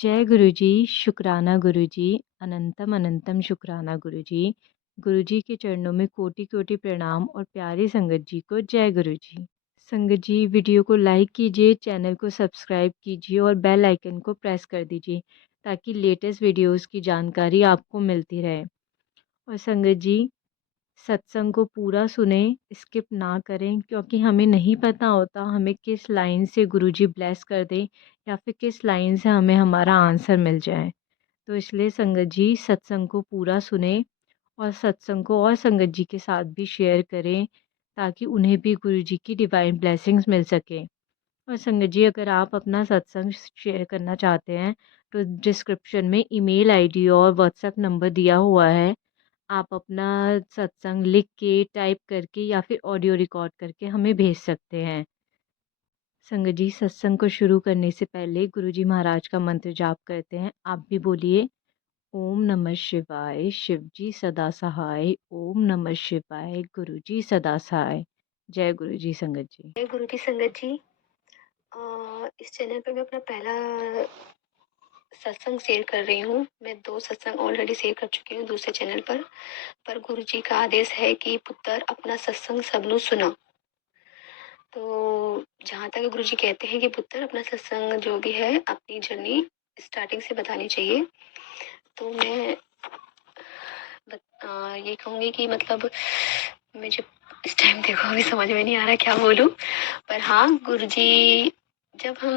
जय गुरुजी, शुक्राना गुरुजी, अनंतम अनंतम शुक्राना गुरुजी। गुरुजी के चरणों में कोटि-कोटि प्रणाम और प्यारी संगत जी को जय गुरुजी। संगत जी वीडियो को लाइक कीजिए, चैनल को सब्सक्राइब कीजिए और बेल आइकन को प्रेस कर दीजिए ताकि लेटेस्ट वीडियोस की जानकारी आपको मिलती रहे। और संगत जी सत्संग को पूरा सुने, स्किप ना करें क्योंकि हमें नहीं पता होता हमें किस लाइन से गुरुजी ब्लेस कर दें या फिर किस लाइन से हमें हमारा आंसर मिल जाए। तो इसलिए संगत जी सत्संग को पूरा सुने और सत्संग को और संगत जी के साथ भी शेयर करें ताकि उन्हें भी गुरुजी की डिवाइन ब्लेसिंग्स मिल सके। और संगत जी अगर आप अपना सत्संग शेयर करना चाहते हैं तो डिस्क्रिप्शन में ईमेल आईडी और व्हाट्सएप नंबर दिया हुआ है। आप अपना सत्संग लिख के, टाइप करके या फिर ऑडियो रिकॉर्ड करके हमें भेज सकते हैं। संगत जी सत्संग को शुरू करने से पहले गुरुजी महाराज का मंत्र जाप करते हैं। आप भी बोलिए। ओम नमः शिवाय, शिव जी सदा सहाय। ओम नमः शिवाय, गुरु जी सदा सहाय। जय गुरु जी संगत जी। जय गुरु की संगत जी। इस चैनल पर मैं अपना पहला सत्संग शेयर कर रही हूँ। मैं 2 सत्संग ऑलरेडी शेयर कर चुकी हूँ दूसरे चैनल पर गुरु जी का आदेश है कि पुत्र अपना सत्संग सबनु सुना। तो जहाँ तक गुरु जी कहते हैं कि पुत्र अपना सत्संग जो भी है अपनी जर्नी स्टार्टिंग से बतानी चाहिए। तो मैं ये कहूँगी कि मतलब मुझे इस टाइम देखो अभी समझ में नहीं आ रहा क्या बोलूँ। पर हाँ, गुरुजी जब हम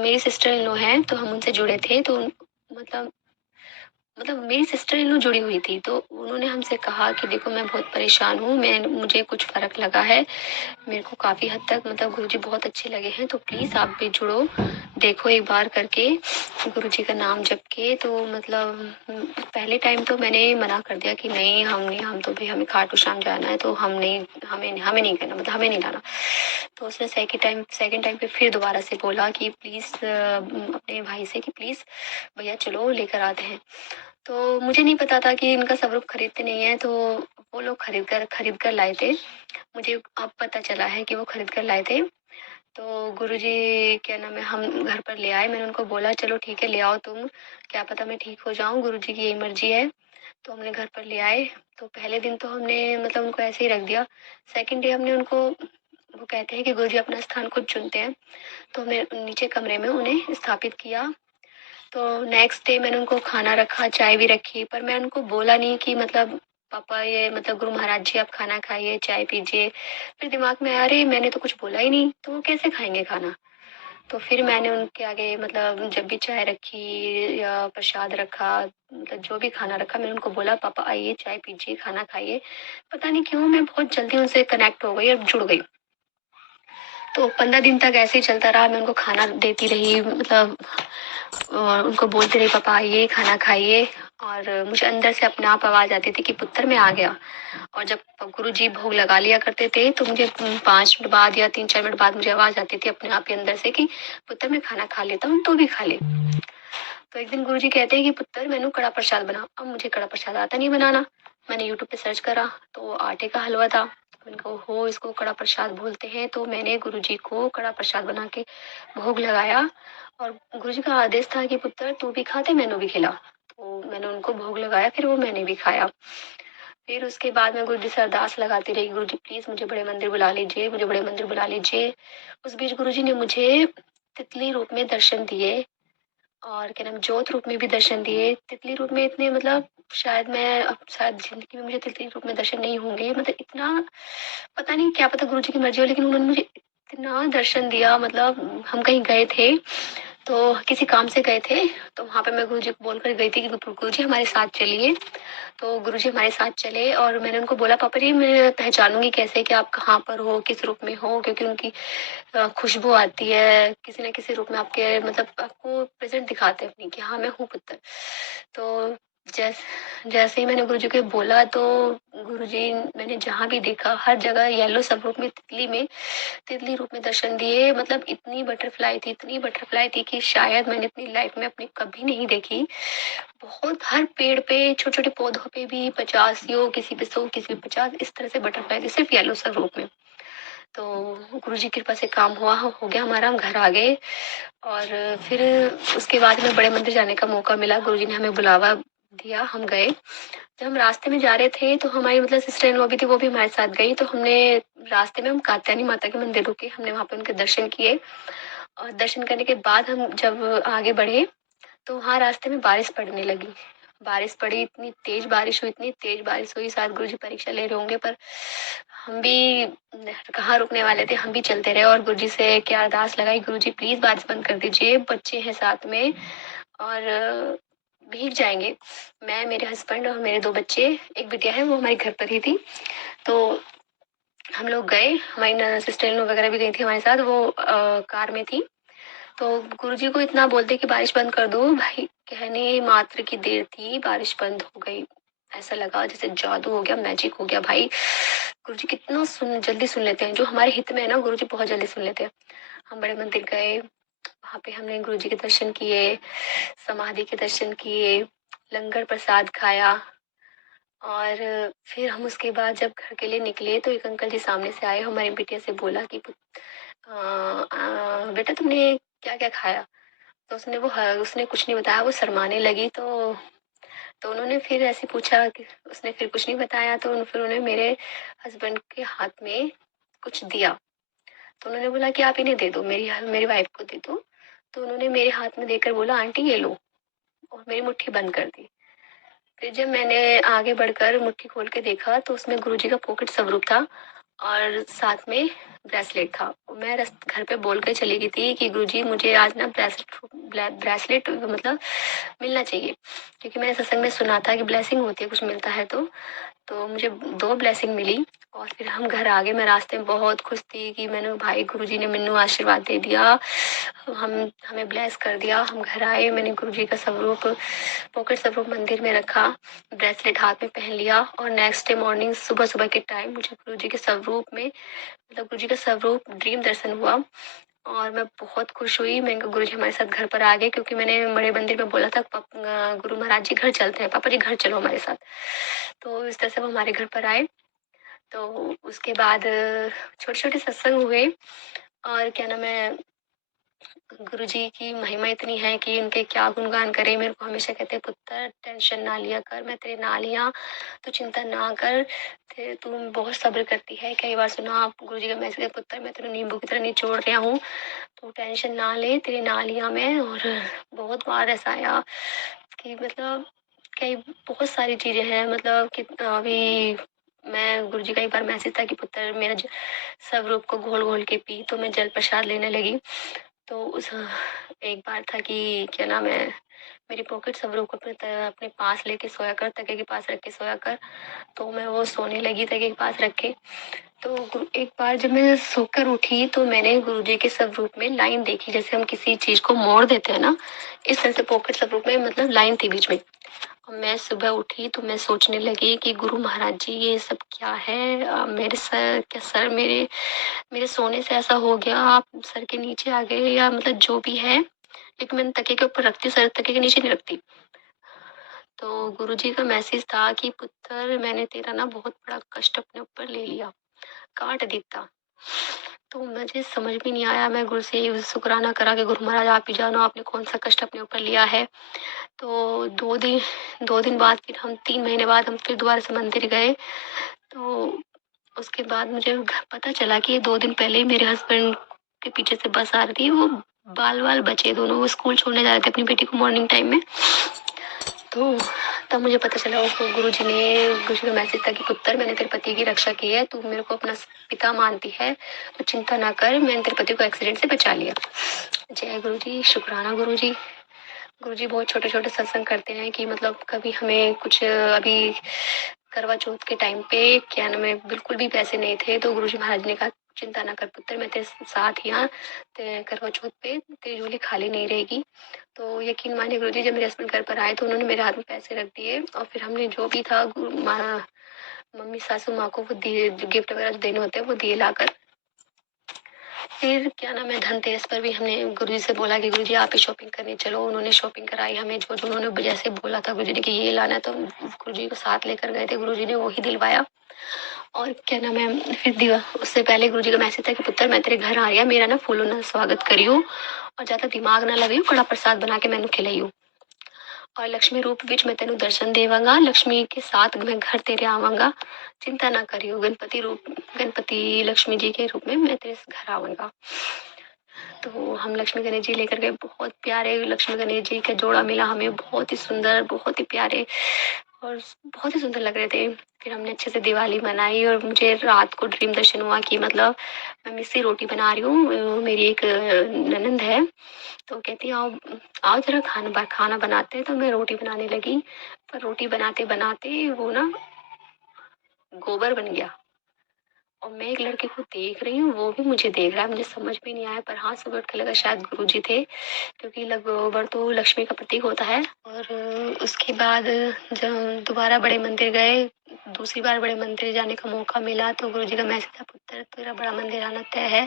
मेरी सिस्टर इन लॉ हैं तो हम उनसे जुड़े थे तो मतलब मेरी सिस्टर इन लॉ जुड़ी हुई थी तो उन्होंने हमसे कहा कि देखो मैं बहुत परेशान हूँ, मैं मुझे कुछ फ़र्क लगा है, मेरे को काफ़ी हद तक मतलब गुरुजी बहुत अच्छे लगे हैं तो प्लीज़ आप भी जुड़ो, देखो एक बार करके गुरुजी का नाम जप के। तो मतलब पहले टाइम तो मैंने मना कर दिया कि नहीं हम नहीं, हम तो भी हमें खाटू श्याम जाना है तो हम नहीं, हमें हमें नहीं करना, मतलब हमें नहीं जाना। तो उसने सेकंड टाइम पे फिर दोबारा से बोला कि प्लीज़ अपने भाई से कि प्लीज़ भैया चलो लेकर आते हैं। तो मुझे नहीं पता था कि इनका स्वरूप खरीदते नहीं है तो वो लोग खरीद कर लाए थे। मुझे अब पता चला है कि वो खरीद कर लाए थे। तो गुरुजी क्या नाम है हम घर पर ले आए, मैंने उनको बोला चलो ठीक है ले आओ तुम, क्या पता मैं ठीक हो जाऊँ, गुरुजी की यही मर्जी है। तो हमने घर पर ले आए। तो पहले दिन तो हमने मतलब उनको ऐसे ही रख दिया। सेकंड डे हमने उनको, वो कहते हैं कि गुरुजी अपना स्थान खुद चुनते हैं, तो हमने नीचे कमरे में उन्हें स्थापित किया। तो नेक्स्ट डे मैंने उनको खाना रखा, चाय भी रखी, पर मैं उनको बोला नहीं कि मतलब पापा ये मतलब गुरु महाराज जी आप खाना खाइए, चाय पीजिए। फिर दिमाग में आया अरे मैंने तो कुछ बोला ही नहीं, तो वो कैसे खाएँगे खाना? तो फिर मैंने उनके आगे मतलब जब भी चाय रखी या प्रसाद रखा, मतलब जो भी खाना रखा मैंने उनको बोला पापा आइए चाय पीजिए, खाना खाइए। पता नहीं क्यों मैं बहुत जल्दी उनसे कनेक्ट हो गई और जुड़ गई। तो 15 दिन तक ऐसे ही चलता रहा, मैं उनको खाना देती रही मतलब उनको बोलती रही पापा आइए खाना खाइए। और मुझे अंदर से अपने आप आवाज़ आती थी कि पुत्र मैं आ गया। और जब गुरुजी भोग लगा लिया करते थे तो मुझे 5 मिनट बाद या 3-4 मिनट बाद मुझे आवाज़ आती थी अपने आप ही अंदर से कि पुत्र मैं खाना खा लेता हूँ, तू भी खा ले। तो एक दिन गुरुजी कहते हैं कि पुत्र मैंने कड़ा प्रसाद बना। अब मुझे कड़ा प्रसाद आता नहीं बनाना। मैंने यूट्यूब पे सर्च करा तो आटे का हलवा था। मैंने कहा ओहो इसको कड़ा प्रसाद बोलते हैं। तो मैंने गुरुजी को कड़ा प्रसाद बना के भोग लगाया और गुरुजी का आदेश था कि पुत्र तू भी खा, ते मैंने भी खिला। तो मैंने उनको भोग लगाया, फिर वो मैंने भी खाया। फिर उसके बाद मैं गुरुजी से अरदास लगाती रही, गुरुजी प्लीज़ मुझे बड़े मंदिर बुला लीजिए, मुझे बड़े मंदिर बुला लीजिए। उस बीच गुरुजी ने मुझे तितली रूप में दर्शन दिए और क्या नाम ज्योत रूप में भी दर्शन दिए। तितली रूप में इतने मतलब शायद मैं अब शायद ज़िंदगी में मुझे तितली रूप में दर्शन नहीं होंगे। मतलब इतना पता नहीं, क्या पता गुरुजी की मर्ज़ी हो, लेकिन उन्होंने मुझे इतना दर्शन दिया। मतलब हम कहीं गए थे तो किसी काम से गए थे, तो वहाँ पे मैं गुरुजी को बोलकर गई थी कि गुरुजी हमारे साथ चलिए। तो गुरुजी हमारे साथ चले और मैंने उनको बोला पापा जी मैं पहचानूँगी कैसे कि आप कहाँ पर हो, किस रूप में हो? क्योंकि उनकी खुशबू आती है, किसी न किसी रूप में आपके मतलब आपको प्रेज़ेंट दिखाते हैं अपनी कि हाँ, मैं हूँ पुत्र। तो जैस जैसे ही मैंने गुरुजी को बोला तो गुरुजी मैंने जहाँ भी देखा हर जगह येलो स्वरूप में तितली रूप में दर्शन दिए। मतलब इतनी बटरफ्लाई थी कि शायद मैंने अपनी लाइफ़ में अपनी कभी नहीं देखी। बहुत हर पेड़ पे, छोटे-छोटे पौधों पे भी 50 किसी पे 100, किसी पे 50 इस तरह से बटरफ्लाई थी, सिर्फ़ येलो स्वरूप में। तो गुरुजी की कृपा से काम हुआ, हो गया हमारा, हम घर आ गए। और फिर उसके बाद हमें बड़े मंदिर जाने का मौका मिला, गुरुजी ने हमें बुलावा दिया, हम गए। जब हम रास्ते में जा रहे थे तो हमारी मतलब सिस्टर इन लॉ भी थी, वो भी हमारे साथ गई। तो हमने रास्ते में हम कात्यायनी माता के मंदिर रुके, हमने वहाँ पे उनके दर्शन किए। और दर्शन करने के बाद हम जब आगे बढ़े तो वहाँ रास्ते में बारिश पड़ने लगी। बारिश पड़ी, इतनी तेज़ बारिश हुई, इतनी तेज़ बारिश हुई, शायद गुरुजी परीक्षा ले रहे होंगे, पर हम भी कहाँ रुकने वाले थे, हम भी चलते रहे और गुरुजी से क्या अरदास लगाई, गुरुजी प्लीज़ बारिश बंद कर दीजिए, बच्चे हैं साथ में और भीग जाएँगे। मैं, मेरे हस्बैंड और मेरे 2 बच्चे, 1 बिटिया है वो हमारे घर पर ही थी। तो हम लोग गए, हमारी न सिस्टर इन लॉ वगैरह भी गई थी हमारे साथ, वो कार में थी। तो गुरुजी को इतना बोलते कि बारिश बंद कर दो, भाई कहने मात्र की देर थी, बारिश बंद हो गई। ऐसा लगा जैसे जादू हो गया, मैजिक हो गया भाई। गुरुजी कितना जल्दी सुन लेते हैं, जो हमारे हित में है ना गुरुजी बहुत जल्दी सुन लेते हैं। हम बड़े मंदिर गए, वहाँ पे हमने गुरुजी के दर्शन किए, समाधि के दर्शन किए, लंगर प्रसाद खाया। और फिर हम उसके बाद जब घर के लिए निकले तो एक अंकल जी सामने से आए, हमारी बिटिया से बोला कि बेटा तुमने क्या-क्या खाया? तो उसने कुछ नहीं बताया, वो शर्माने लगी। तो उन्होंने फिर ऐसे पूछा कि उसने फिर कुछ नहीं बताया, तो फिर उन्होंने मेरे हस्बैंड के हाथ में कुछ दिया। तो उन्होंने बोला कि आप इन्हें दे दो, मेरी वाइफ को दे दो। तो उन्होंने मेरे हाथ में देकर बोला आंटी ये लो, और मेरी मुट्ठी बंद कर दी। फिर जब मैंने आगे बढ़कर मुट्ठी खोल के देखा तो उसमें गुरुजी का पॉकेट स्वरूप था और साथ में ब्रेसलेट था। मैं घर पे बोल के चली गई थी कि गुरुजी मुझे आज ना ब्रेसलेट मतलब मिलना चाहिए, क्योंकि मैंने सत्संग में सुना था कि ब्लेसिंग होती है, कुछ मिलता है तो मुझे 2 ब्लेसिंग मिली। और फिर हम घर आ गए, मैं रास्ते में बहुत खुश थी कि मैंने भाई गुरुजी ने मैनू आशीर्वाद दे दिया, हम हमें ब्लेस कर दिया। हम घर आए, मैंने गुरुजी का स्वरूप पॉकेट स्वरूप मंदिर में रखा, ब्रेसलेट हाथ में पहन लिया और नेक्स्ट डे मॉर्निंग सुबह-सुबह के टाइम मुझे गुरुजी के स्वरूप में मतलब गुरुजी का स्वरूप ड्रीम दर्शन हुआ और मैं बहुत खुश हुई। मैंने कहा गुरुजी हमारे साथ घर पर आ गए, क्योंकि मैंने बड़े मंदिर में बोला था गुरु महाराज जी घर चलते हैं, पापा जी घर चलो हमारे साथ। तो इस तरह से वो हमारे घर पर आए। तो उसके बाद छोटे-छोटे सत्संग हुए और क्या नाम है, गुरुजी की महिमा इतनी है कि उनके क्या गुणगान करें। मेरे को हमेशा कहते हैं पुत्र टेंशन ना लिया कर, मैं तेरे नाल ही हाँ, तू चिंता ना कर, तू बहुत सब्र करती है। कई बार सुना आप गुरुजी का मैसेज है, पुत्र मैं तेरे नींबू की तरह निचोड़ रहा हूँ, तू टेंशन ना ले, तेरे नाल ही हाँ मैं। और बहुत बार ऐसा आया कि मतलब कई बहुत सारी चीजें हैं, मतलब कि अभी मैं गुरुजी का एक बार मैसेज था कि पुत्र मेरा सब रूप को घोल घोल के पी, तो मैं जल प्रसाद लेने लगी। तो उस एक बार था कि क्या नाम है, मेरी पॉकेट सब लोग अपने पास लेके सोया कर, तकिए के पास रख के सोया कर। तो मैं वो सोने लगी तकिए के पास रख के। तो एक बार जब मैं सोकर उठी तो मैंने गुरुजी के स्वरूप में लाइन देखी, जैसे हम किसी चीज को मोड़ देते हैं ना, इस तरह से पॉकेट स्वरूप में मतलब लाइन थी बीच में। और मैं सुबह उठी तो मैं सोचने लगी कि गुरु महाराज जी ये सब क्या है, मेरे सर क्या सर मेरे मेरे सोने से ऐसा हो गया, आप सर के नीचे आ गए या मतलब जो भी है, लेकिन मैंने तकिए के ऊपर रखती हूँ, सर तकिए के नीचे नहीं रखती। तो गुरुजी का मैसेज था कि पुत्र मैंने तेरा ना बहुत बड़ा कष्ट अपने ऊपर ले लिया, काट देता। तो मुझे समझ में नहीं आया, मैं गुरु से ये शुक्राना करा कि गुरु महाराज आप ही जानो आपने कौन सा कष्ट अपने ऊपर लिया है। तो 2 दिन बाद फिर हम 3 महीने बाद हम फिर दोबारा से मंदिर गए। तो उसके बाद मुझे पता चला कि ये 2 दिन पहले ही मेरे हस्बैंड के पीछे से बस आ रही थी। वो बाल-वाल बचे दोनों, वो स्कूल छोड़ने जा रहे थे अपनी बेटी को मॉर्निंग टाइम में। तो तब मुझे पता चला वो गुरुजी का मैसेज था कि पुत्र मैंने तेरे पति की रक्षा की है, तू मेरे को अपना पिता मानती है, तो चिंता ना कर, मैंने तेरे पति को एक्सीडेंट से बचा लिया। जय गुरुजी, शुक्राना गुरुजी। गुरुजी बहुत छोटे-छोटे सत्संग करते हैं कि मतलब कभी हमें कुछ अभी करवा चौथ के टाइम पे क्या नाम है बिल्कुल भी पैसे नहीं थे, तो गुरुजी महाराज ने कहा चिंता ना कर पुत्र, मैं तेरे साथ ही हाँ, करवा चौथ पे तेरी झोली खाली नहीं रहेगी। तो यकीन मानिए गुरुजी जब मेरे हस्बैंड घर पर आए तो उन्होंने मेरे हाथ में पैसे रख दिए और फिर हमने जो भी था मम्मी सासू माँ को वो दिए, जो गिफ्ट वगैरह जो देने होते हैं वो दिए लाकर। फिर क्या नाम है धनतेरस पर भी हमने गुरुजी से बोला कि गुरुजी आप ही शॉपिंग करने चलो, उन्होंने शॉपिंग कराई हमें, जो जो उन्होंने जैसे बोला था गुरुजी ने कि ये लाना है, तो गुरुजी को साथ लेकर गए थे, गुरुजी ने वही दिलवाया। और क्या नाम है, फिर दिवा उससे पहले गुरुजी का मैसेज था कि पुत्र मैं तेरे घर आ रही, मेरा ना फूलों ना स्वागत करियो और ज्यादा दिमाग ना लगाइयो, कड़ा प्रसाद बना के मैंने खिलाइयो और लक्ष्मी रूप विच मैं तेनु दर्शन देवांगा, लक्ष्मी के साथ मैं घर तेरे आवांगा, चिंता ना करियो, गणपति रूप गणपति लक्ष्मी जी के रूप में मैं तेरे घर आवांगा। तो हम लक्ष्मी गणेश जी लेकर गए, बहुत प्यारे लक्ष्मी गणेश जी का जोड़ा मिला हमें, बहुत ही सुंदर, बहुत ही प्यारे और बहुत ही सुंदर लग रहे थे। फिर हमने अच्छे से दिवाली मनाई और मुझे रात को ड्रीम दर्शन हुआ कि मतलब मैं मिस्सी रोटी बना रही हूँ। मेरी एक ननंद है, तो कहती है आओ आओ जरा खाना बनाते हैं। तो मैं रोटी बनाने लगी, पर रोटी बनाते बनाते वो ना गोबर बन गया और मैं एक लड़के को देख रही हूँ, वो भी मुझे देख रहा है, मुझे समझ में नहीं आया। पर हाँ, सुबह उठ के लगा शायद गुरुजी थे, क्योंकि गोबर तो लक्ष्मी का प्रतीक होता है। और उसके बाद जब हम दोबारा बड़े मंदिर गए, दूसरी बार बड़े मंदिर जाने का मौका मिला, तो गुरुजी का मैसेज था, पुत्र तेरा बड़ा मंदिर आना तय है।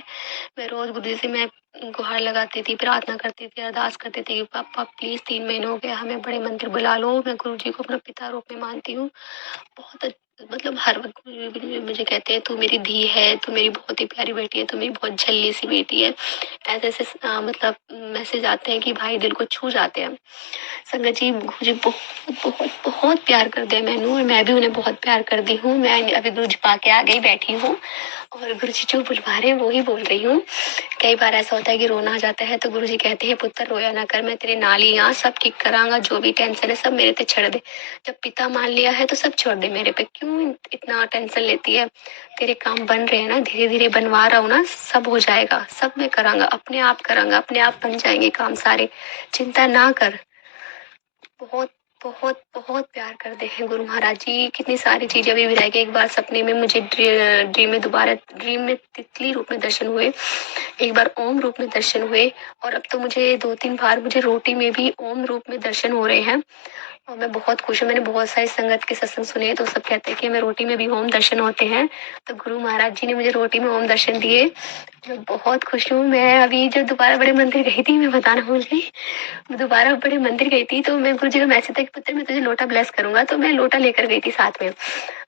मैं रोज गुरुजी से मैं गुहार लगाती थी, प्रार्थना करती थी, अरदास करती थी कि पापा प्लीज 3 महीने हो गए, हमें बड़े मंदिर बुला लो, मैं गुरुजी को अपना पिता रूप में मानती हूँ। बहुत मतलब हर वक्त मुझे कहते हैं तू मेरी धी है, तू मेरी बहुत ही प्यारी बेटी है, तू मेरी बहुत झल्ली सी बेटी है। ऐसे ऐसे मतलब मैसेज आते हैं कि भाई दिल को छू जाते हैं। संगत जी मुझे बहुत बहुत बहुत प्यार करते हैं मैनू, और मैं भी उन्हें बहुत प्यार करती हूँ। मैं अभी गुरुजी पाके आ गई, बैठी हूँ और गुरुजी जो बुलवा रहे हैं वो ही बोल रही हूँ। कई बार ऐसा होता है कि रोना आ जाता है, तो गुरुजी कहते हैं पुत्र रोया ना कर, मैं तेरे नाल ही यहाँ सब ठीक करांगा, जो भी टेंशन है सब मेरे पे छड़ दे। जब पिता मान लिया है तो सब छोड़ दे मेरे पे, क्यों इतना टेंशन लेती है। तेरे काम बन रहे हैं ना, धीरे धीरे बनवा रहा हूँ ना, सब हो जाएगा, सब मैं करांगा, अपने आप करांगा, अपने आप बन जाएंगे काम सारे, चिंता ना कर। बहुत बहुत बहुत प्यार करते हैं गुरु महाराज जी। कितनी सारी चीजें अभी भी रह गई। एक बार सपने में मुझे ड्रीम में दोबारा ड्रीम में तितली रूप में दर्शन हुए, एक बार ओम रूप में दर्शन हुए, और अब तो मुझे 2-3 बार मुझे रोटी में भी ओम रूप में दर्शन हो रहे हैं। और मैं बहुत खुश हूँ। मैंने बहुत सारी संगत के सत्संग सुने, तो सब कहते हैं कि हमें रोटी में भी ओम दर्शन होते हैं। तो गुरु महाराज जी ने मुझे रोटी में ओम दर्शन दिए। मैं बहुत खुश हूँ। मैं अभी जब दोबारा बड़े मंदिर गई थी, मैं बताना भूल गई, मैं दोबारा बड़े मंदिर गई थी, तो मैं गुरु जी का मैसेज था कि पुत्र मैं तुझे लोटा ब्लेस करूंगा, तो मैं लोटा लेकर गई थी साथ में।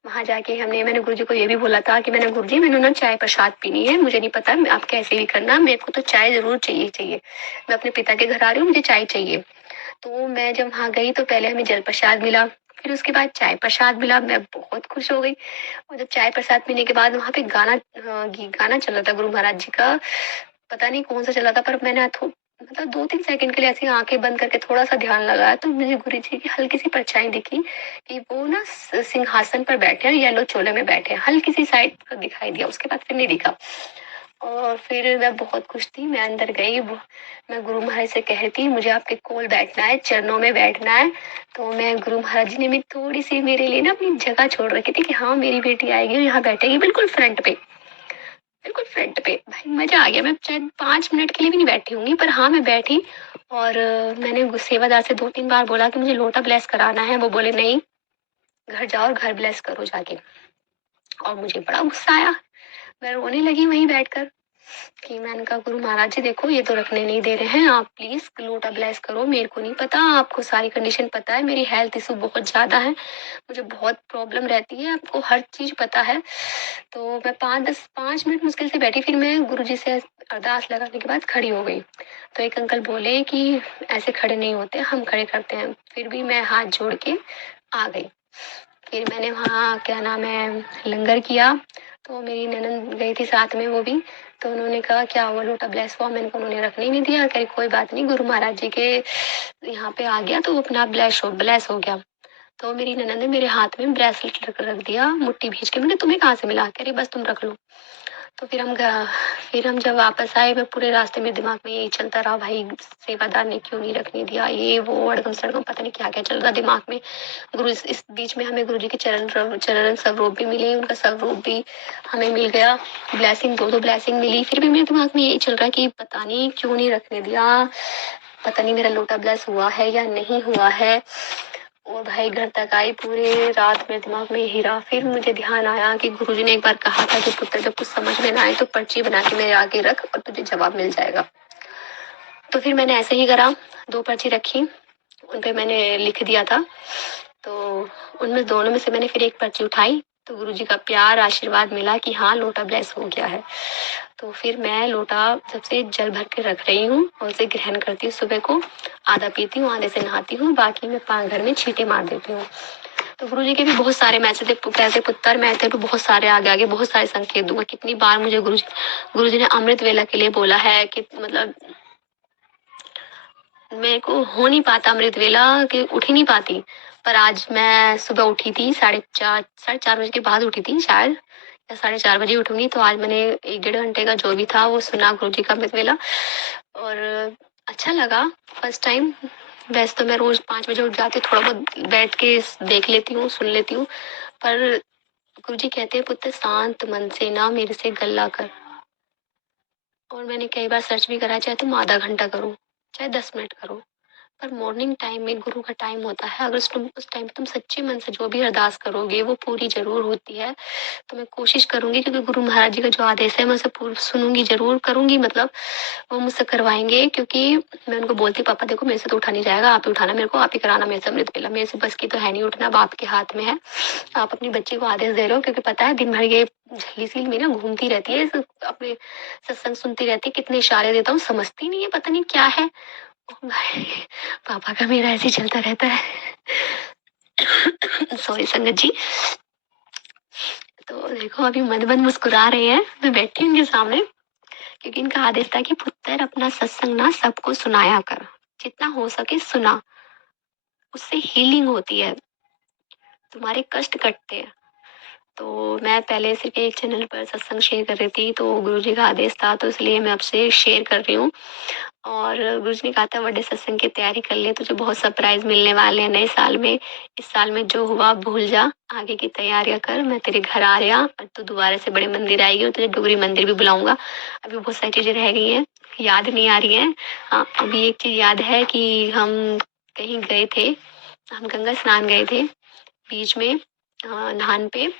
वहां जाके मैंने गुरु जी को ये भी बोला था कि मैंने गुरु जी मैंने ना चाय प्रसाद पीनी है, मुझे नहीं पता आप कैसे भी करना, मेरे को तो चाय जरूर चाहिए चाहिए। मैं अपने पिता के घर आ रही हूँ, मुझे चाय चाहिए। तो मैं जब वहां गई तो पहले हमें जल प्रसाद मिला, फिर उसके बाद चाय प्रसाद मिला। मैं बहुत खुश हो गई। और जब चाय प्रसाद पीने के बाद वहां पे गाना चल रहा था गुरु महाराज जी का, पता नहीं कौन सा चला था, पर मैंने मतलब 2-3 सेकंड के लिए ऐसी आंखें बंद करके थोड़ा सा ध्यान लगाया, तो मुझे गुरु जी की हल्की सी परछाई दिखी कि वो ना सिंहासन पर बैठे हैं, येलो चोले में बैठे हैं, हल्की सी साइड पर दिखाई दिया, उसके बाद फिर नहीं दिखा। और फिर मैं बहुत खुश थी, मैं अंदर गई, मैं गुरु महाराज से कह रही थी मुझे आपके कोल बैठना है, चरणों में बैठना है। तो मैं गुरु महाराज जी ने भी थोड़ी सी मेरे लिए ना अपनी जगह छोड़ रखी थी कि हाँ मेरी बेटी आएगी और यहाँ बैठेगी बिल्कुल फ्रंट पे, बिल्कुल फ्रंट पे। भाई मजा आ गया। मैं शायद 5 मिनट के लिए भी नहीं बैठी होंगी, पर हाँ मैं बैठी। और मैंने सेवादार से 2-3 बार बोला कि मुझे लोटा ब्लेस कराना है, वो बोले नहीं, घर जाओ और घर ब्लेस करो जाके। और मुझे बड़ा गुस्सा आया, मैं रोने लगी वहीं बैठकर कि मैंने कहा गुरु महाराज जी देखो ये तो रखने नहीं दे रहे हैं, आप प्लीज लोटा ब्लेस करो, मेरे को नहीं पता, आपको सारी कंडीशन पता है, मेरी हेल्थ इशू बहुत ज्यादा है, मुझे बहुत प्रॉब्लम रहती है, आपको हर चीज पता है। तो मैं 5-10 5 मिनट मुश्किल से बैठी, फिर मैं गुरुजी से अरदास लगाने के बाद खड़ी हो गई। तो एक अंकल बोले कि ऐसे खड़े नहीं होते, हम खड़े करते हैं। फिर भी मैं हाथ जोड़ के आ गई। फिर मैंने वहाँ क्या नाम है लंगर किया, तो मेरी ननद गई थी साथ में वो भी। तो उन्होंने कहा क्या हुआ लोटा ब्लेस हुआ, मैंने कहा उन्होंने रखने ही नहीं दिया। कह कोई बात नहीं, गुरु महाराज जी के यहाँ पे आ गया तो वो अपना ब्लेस हो गया। तो मेरी ननद ने मेरे हाथ में ब्रेसलेट रख दिया, मुट्ठी भींच के। मैंने तुम्हें कहाँ से मिला, कह रही बस तुम रख लो। तो फिर हम जब वापस आए, मैं पूरे रास्ते में दिमाग में यही चलता रहा, भाई सेवादार ने क्यों नहीं रखने दिया, ये वो अड़गम सड़गम पता नहीं क्या क्या चल रहा दिमाग में। इस बीच में हमें गुरु जी के चरण स्वरूप भी मिले, उनका स्वरूप भी हमें मिल गया। ब्लेसिंग 2-2 ब्लेसिंग मिली। फिर भी मेरे दिमाग में यही चल रहा है कि पता नहीं क्यों नहीं रखने दिया, पता नहीं मेरा लोटा ब्लेस हुआ है या नहीं हुआ है। और भाई घर तक आई, पूरे रात मेरे दिमाग में यही रहा। फिर मुझे ध्यान आया कि गुरुजी ने एक बार कहा था कि पुत्र जब कुछ समझ में ना आए तो पर्ची बना के मेरे आगे रख और तुझे जवाब मिल जाएगा। तो फिर मैंने ऐसे ही करा, 2 पर्ची रखी, उन पे मैंने लिख दिया था। तो उनमें दोनों में से मैंने फिर एक पर्ची उठाई, तो गुरुजी का प्यार आशीर्वाद मिला कि हाँ, लोटा ब्लेस हो गया है। तो फिर मैं लोटा जब से जल भर के रख रही हूँ और उसे ग्रहण करती हूँ सुबह को, आधा पीती हूँ, आधे से नहाती हूँ, बाकी मैं घर में छींटे मार देती हूँ। तो गुरुजी के भी बहुत सारे मैसेज थे, कहते पुत्र मैं तेरे को बहुत सारे आगे-आगे बहुत सारे संकेत दूँगा। कितनी बार मुझे गुरुजी ने अमृत वेला के लिए बोला है कि मतलब मेरे को हो नहीं पाता अमृत वेला कि उठ ही नहीं पाती। पर आज मैं सुबह उठी थी 4:30 साढ़े 4 बजे के बाद उठी थी शायद, या साढ़े 4 बजे उठूँगी, तो आज मैंने 1 डेढ़ घंटे का जो भी था वो सुना गुरुजी का अमृत वेला और अच्छा लगा फर्स्ट टाइम। वैसे तो मैं रोज़ 5 बजे उठ जाती हूँ, थोड़ा बहुत बैठ के देख लेती हूँ, सुन लेती हूँ। पर गुरुजी कहते हैं पुत्र शांत मन से ना मेरे से गल्ला कर। और मैंने कई बार सर्च भी करा है, चाहे तुम आधा घंटा करो, चाहे 10 मिनट करो। पर मॉर्निंग टाइम में गुरु का टाइम होता है, अगर उस टाइम पे तुम सच्चे मन से जो भी अरदास करोगे वो पूरी ज़रूर होती है। तो मैं कोशिश करूँगी, क्योंकि गुरु महाराज जी का जो आदेश है मैं उसे सुनूँगी, ज़रूर करूँगी, मतलब वो मुझसे करवाएँगे, क्योंकि मैं उनको बोलती पापा देखो मेरे से तो उठा नहीं जाएगा, आप ही उठाना मेरे को, आप ही कराना मेरे से अमृत वेला, मेरे से बस की तो है नहीं उठना, अब आपके हाथ में है। आप अपनी बच्ची को आदेश दे रहे हो, क्योंकि पता है दिन भर ये झल्ली-सी में ना घूमती रहती है, अपने सत्संग सुनती रहती है, कितने इशारे देता हूँ, समझती नहीं है, पता नहीं क्या है। ओ भाई! पापा का मेरा ऐसे ही चलता रहता है। सॉरी संगत जी। तो देखो अभी मन-मन मुस्कुरा रहे हैं, मैं बैठी हूँ इनके सामने, क्योंकि इनका आदेश था कि पुत्र अपना सत्संग ना सबको सुनाया कर, जितना हो सके सुना, उससे हीलिंग होती है, तुम्हारे कष्ट कटते हैं। तो मैं पहले सिर्फ़ एक चैनल पर सत्संग शेयर कर रही थी, तो गुरुजी का आदेश था, तो इसलिए मैं आपसे शेयर कर रही हूँ। और गुरुजी ने कहा था बर्थडे सत्संग की तैयारी कर ले, तुझे बहुत सरप्राइज़ मिलने वाले हैं नए साल में। इस साल में जो हुआ भूल जा, आगे की तैयारियाँ कर, मैं तेरे घर आ रहा और तू दोबारा से बड़े मंदिर आएगी और तुझे डोगरी मंदिर भी बुलाऊँगा। अभी बहुत सारी चीज़ें रह गई हैं, याद नहीं आ रही हैं। हाँ, अभी एक चीज़ याद है कि हम कहीं गए थे, हम गंगा स्नान गए थे बीच में नहान पे।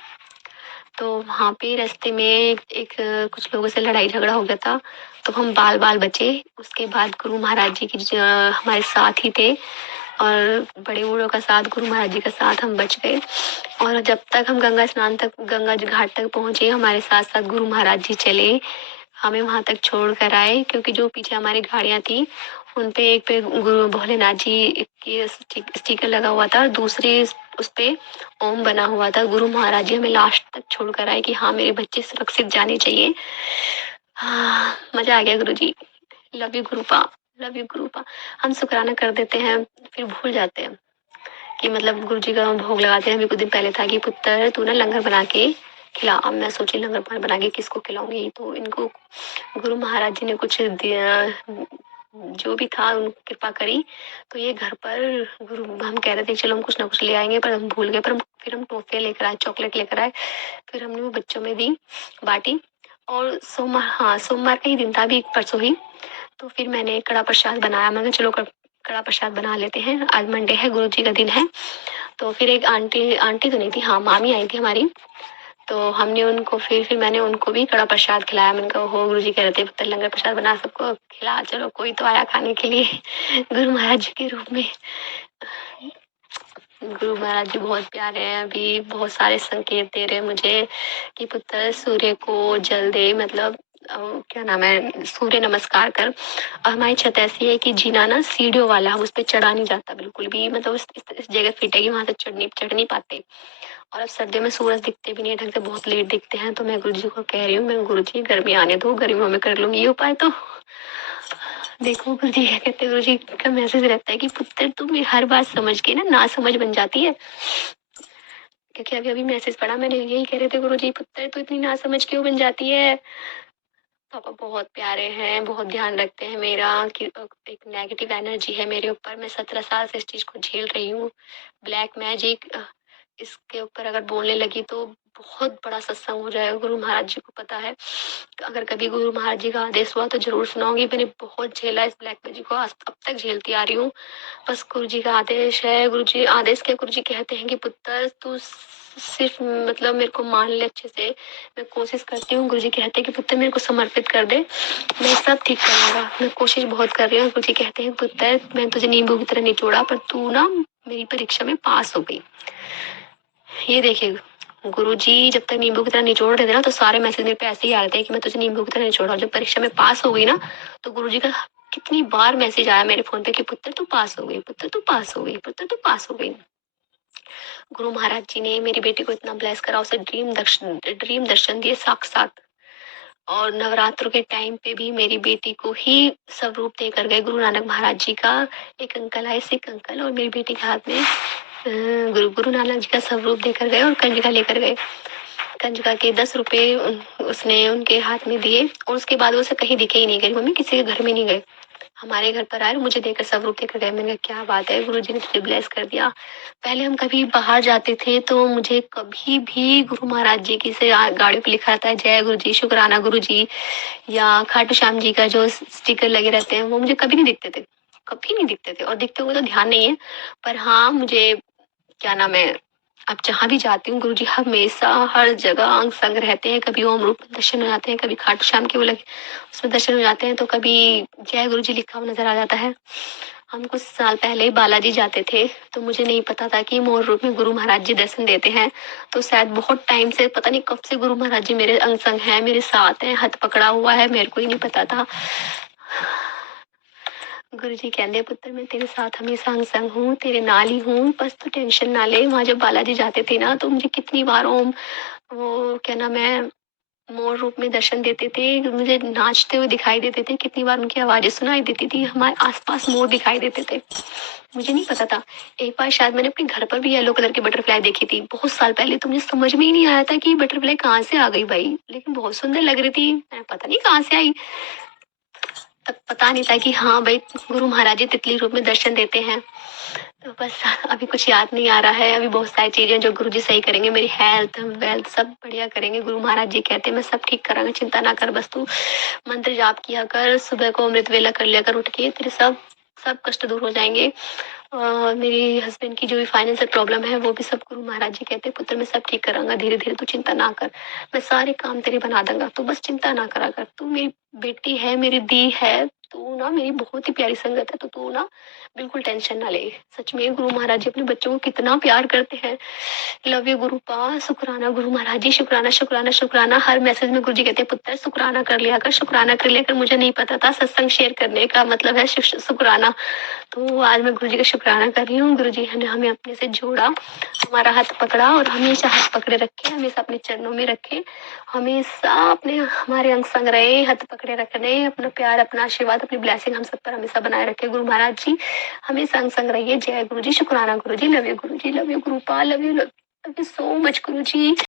तो वहाँ पे रास्ते में एक कुछ लोगों से लड़ाई झगड़ा हो गया था, तो हम बाल-बाल बचे। उसके बाद गुरु महाराज जी की हमारे साथ ही थे और बड़े बूढ़ों का साथ, गुरु महाराज जी का साथ हम बच गए। और जब तक हम गंगा जी घाट तक पहुँचे, हमारे साथ-साथ गुरु महाराज जी चले, हमें वहाँ तक छोड़ कर आए, क्योंकि जो पीछे हमारी गाड़ियाँ थी, उन पे एक पे गुरु भोलेनाथ जी की स्टिकर लगा हुआ था और दूसरी उस पे ओम बना हुआ था। गुरु महाराज जी हमें लास्ट तक छोड़ कर आए कि हाँ, मेरे बच्चे सुरक्षित जाने चाहिए। हाँ, मज़ा आ गया गुरुजी। लव यू गुरुपा, लव यू गुरुपा। हम शुकराना कर देते हैं, फिर भूल जाते हैं कि मतलब गुरुजी का भोग लगाते हैं। अभी कुछ दिन पहले था कि पुत्र तू ना लंगर बना के खिला। अब मैं सोची लंगर बना के किसको खिलाऊँगी? तो इनको गुरु महाराज जी ने कुछ दिया, जो भी था उन कृपा करी, तो ये घर पर गुरु हम कह रहे थे चलो हम कुछ ना कुछ ले आएँगे, पर हम भूल गए, पर हम टॉफ़ियाँ लेकर आए, चॉकलेट लेकर आए, फिर हमने वो बच्चों में दी, बाँटी। और सोमवार का ही दिन था, अभी परसों ही, तो फिर मैंने कड़ा प्रसाद बनाया, मैंने कहा चलो कड़ा प्रसाद बना लेते हैं, आज मंडे है, गुरुजी का दिन है। तो फिर एक आंटी आंटी तो नहीं थी, हाँ, मामी आई थी हमारी, तो हमने उनको फिर मैंने उनको भी कड़ा प्रसाद खिलाया। मैंने कहा ओहो! गुरुजी कह रहे थे पुत्र लंगर प्रसाद बना सबको खिला, चलो कोई तो आया खाने के लिए गुरु महाराज जी के रूप में। गुरु महाराज जी बहुत प्यारे हैं, अभी बहुत सारे संकेत दे रहे हैं मुझे कि पुत्र सूर्य को जल दे, मतलब क्या नाम है, सूर्य नमस्कार कर। और हमारी छत ऐसी है कि जीना ना सीढ़ियों वाला, हम उस पे चढ़ा नहीं जाता बिल्कुल भी, मतलब इस जगह फिट है कि वहां से चढ़ नहीं पाते। और अब सर्दियों में सूरज दिखते भी नहीं है ढंग से, बहुत लेट दिखते हैं, तो मैं गुरुजी को कह रही हूँ, मैं गुरुजी गर्मी आने दो, गर्मियों में कर लूंगी ये उपाय तो। देखो गुरुजी क्या कहते हैं, गुरुजी का मैसेज रहता है कि पुत्र तुम हर बात समझ के ना समझ बन जाती है। क्योंकि अभी अभी मैसेज पढ़ा मैंने, यही कह रहे थे गुरुजी पुत्र तू इतनी ना समझ क्यों बन जाती है। पापा बहुत प्यारे हैं, बहुत ध्यान रखते हैं मेरा, कि एक नेगेटिव एनर्जी है मेरे ऊपर, मैं 17 साल से इस चीज़ को झेल रही हूँ। ब्लैक मैजिक, इसके ऊपर अगर बोलने लगी तो बहुत बड़ा सत्संग हो जाएगा, गुरु महाराज जी को पता है। अगर कभी गुरु महाराज जी का आदेश हुआ तो ज़रूर सुनाऊँगी, मैंने बहुत झेला इस ब्लैक मैजिक को, आज अब तक झेलती आ रही हूँ। बस गुरु जी का आदेश है, गुरु जी आदेश क्या, गुरु जी कहते हैं कि पुत्र तू सिर्फ मतलब मेरे को मान ले अच्छे से, मैं कोशिश करती हूँ। गुरुजी कहते हैं कि पुत्र मेरे को समर्पित कर दे, मैं सब ठीक कर लूँगा। मैं कोशिश बहुत कर रही हूँ। गुरुजी कहते हैं पुत्र मैंने तुझे नींबू की तरह निचोड़ा, पर तू ना मेरी परीक्षा में पास हो गई। ये देखिए गुरुजी जब तक नींबू की तरह निचोड़ रहे थे ना, तो सारे मैसेज मेरे पे ऐसे ही आ रहे थे कि मैं तुझे नींबू की तरह निचोड़ा हूँ। जब परीक्षा में पास हो गई ना, तो गुरुजी का कितनी बार मैसेज आया मेरे फ़ोन पे कि पुत्र तू पास हो गई, पुत्र तू पास हो गई, पुत्र तू पास हो गई। गुरु महाराज जी ने मेरी बेटी को इतना ब्लेस करा, उसे ड्रीम दर्शन दिए साक्षात। और नवरात्रों के टाइम पे भी मेरी बेटी को ही स्वरूप देकर गए गुरु नानक महाराज जी का। एक अंकल आए, सिख अंकल, और मेरी बेटी के हाथ में गुरु गुरु नानक जी का स्वरूप देकर गए और कंजका लेकर गए। कंजका के 10 रुपए उसने उनके हाथ में दिए, और उसके बाद वो उसे कहीं दिखे ही नहीं। गई मम्मी किसी के घर में नहीं गए, हमारे घर पर आए और मुझे देकर स्वरूप देकर गए। मैंने कहा क्या बात है, गुरु जी ने तुझे ब्लेस कर दिया। पहले हम कभी बाहर जाते थे तो मुझे कभी भी गुरु महाराज जी की से गाड़ियों पे लिखा था जय गुरु जी, शुक्राना गुरु जी, या खाटू श्याम जी का जो स्टिकर लगे रहते हैं, वो मुझे कभी नहीं दिखते थे। कभी नहीं दिखते थे, और दिखते हुए तो ध्यान नहीं है। पर हाँ, मुझे क्या नाम है, अब जहाँ भी जाती हूँ गुरुजी हमेशा हर जगह अंग संग रहते हैं। कभी ओम रूप में दर्शन हो जाते हैं, कभी खाटू श्याम के वो लगे उसमें दर्शन हो जाते हैं, तो कभी जय गुरु जी लिखा हुआ नजर आ जाता है। हम कुछ साल पहले बालाजी जाते थे, तो मुझे नहीं पता था कि मोर रूप में गुरु महाराज जी दर्शन देते हैं। तो शायद बहुत टाइम से, पता नहीं कब से गुरु महाराज जी मेरे अंग संग हैं, मेरे साथ हैं, हाथ पकड़ा हुआ है, मेरे को ही नहीं पता था। गुरु जी कहते हैं पुत्र मैं तेरे साथ हमेशा अंग संग हूँ, तेरे नाल ही हूँ, बस तू टेंशन ना ले। वहां जब बालाजी जाते थे ना, तो मुझे कितनी बार ओम, वो क्या नाम है, मोर रूप में दर्शन देते थे, मुझे नाचते हुए दिखाई देते थे, कितनी बार उनकी आवाजें सुनाई देती थी, हमारे आसपास मोर दिखाई देते थे। मुझे नहीं पता था। एक बार शायद मैंने अपने घर पर भी येलो कलर की बटरफ्लाई देखी थी, बहुत साल पहले। तो मुझे समझ में ही नहीं आया था कि बटरफ्लाई कहाँ से आ गई भाई, लेकिन बहुत सुंदर लग रही थी, मैं पता नहीं कहाँ से आई। तब पता नहीं था कि हाँ भाई, गुरु महाराज जी तितली रूप में दर्शन देते हैं। तो बस अभी कुछ याद नहीं आ रहा है। अभी बहुत सारी चीजें जो गुरु जी सही करेंगे, मेरी हेल्थ वेल्थ सब बढ़िया करेंगे। गुरु महाराज जी कहते हैं मैं सब ठीक करांगा, चिंता ना कर, बस तू मंत्र जाप किया कर, सुबह को अमृत वेला कर लिया कर उठ के, तेरे सब सब कष्ट दूर हो जाएंगे। और मेरी हस्बैंड की जो भी फाइनेंशियल प्रॉब्लम है, वो भी सब गुरु महाराज जी कहते हैं पुत्र मैं सब ठीक करांगा, धीरे धीरे तू चिंता ना कर, मैं सारे काम तेरे बना दूंगा, तू बस चिंता ना करा कर। तू मेरी बेटी है, मेरी दी है, तू ना मेरी बहुत ही प्यारी संगत है, तो तू ना बिल्कुल टेंशन ना ले। सच में गुरु महाराज जी अपने बच्चों को कितना प्यार करते हैं। लव यू गुरुपा, शुक्राना गुरु महाराज जी, शुक्राना शुक्राना शुक्राना। हर मैसेज में गुरु जी कहते हैं पुत्र शुक्राना कर लिया कर, शुक्राना कर लिया कर। मुझे नहीं पता था सत्संग शेयर करने का मतलब है शुक्राना। तो आज मैं गुरु जी का शुक्राना कर रही हूँ। गुरु जी ने हमें अपने से जोड़ा, हमारा हाथ पकड़ा, और हमेशा हाथ पकड़े रखे, हमेशा अपने चरणों में रखे, हमेशा अपने हमारे अंग संग रहे, हाथ पकड़े रखने, अपना प्यार, अपना आशीर्वाद, अपनी ब्लेसिंग हम सब पर हमेशा बनाए रखे। गुरु महाराज जी हमेशा अंग संग रहिए। जय गुरु जी, शुक्राना गुरु ji, love you Guru ji, love you Gurupal, love you so much Guru ji.